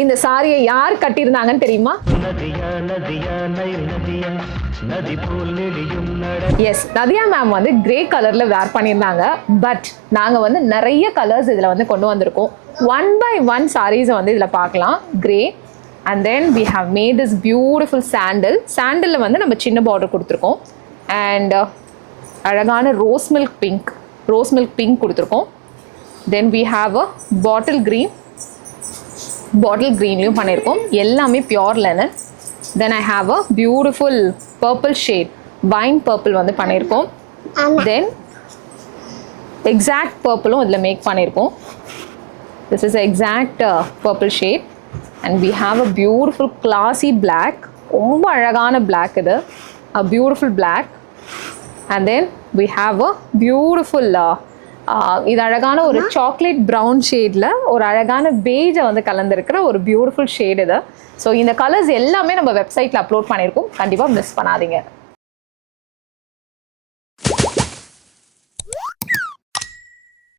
இந்த சாரியை யார் கட்டியிருந்தாங்கன்னு தெரியுமா? எஸ், நதியா மேம் வந்து கிரே கலர்ல வேர் பண்ணியிருந்தாங்க. பட் நாங்கள் வந்து நிறைய கலர்ஸ் இதில் வந்து கொண்டு வந்திருக்கோம். 1 by 1 சாரீஸை வந்து இதில் பார்க்கலாம். Grey and then we have made this beautiful சாண்டலில் வந்து நம்ம சின்ன பார்டர் கொடுத்துருக்கோம். அண்ட் அழகான ரோஸ் மில்க் பிங்க் கொடுத்துருக்கோம். தென் வி ஹாவ் அ பாட்டில் க்ரீன்லையும் பண்ணியிருக்கோம். எல்லாமே pure linen. Then I have a beautiful purple shade, wine purple வந்து பண்ணியிருக்கோம். தென் எக்ஸாக்ட் பர்பிளும் இதில் மேக் பண்ணியிருக்கோம். This is exact purple shade. And we have a beautiful classy black, ரொம்ப அழகான பிளாக் இது, a beautiful black. And then we have a beautiful இது அழகான ஒரு சாக்லேட் ப்ரௌன் ஷேடில் ஒரு அழகான பேஜை வந்து கலந்துருக்கிற ஒரு பியூட்டிஃபுல் ஷேட் இது. ஸோ இந்த கலர்ஸ் எல்லாமே நம்ம வெப்சைட்டில் அப்லோட் பண்ணியிருக்கோம், கண்டிப்பாக மிஸ் பண்ணாதீங்க.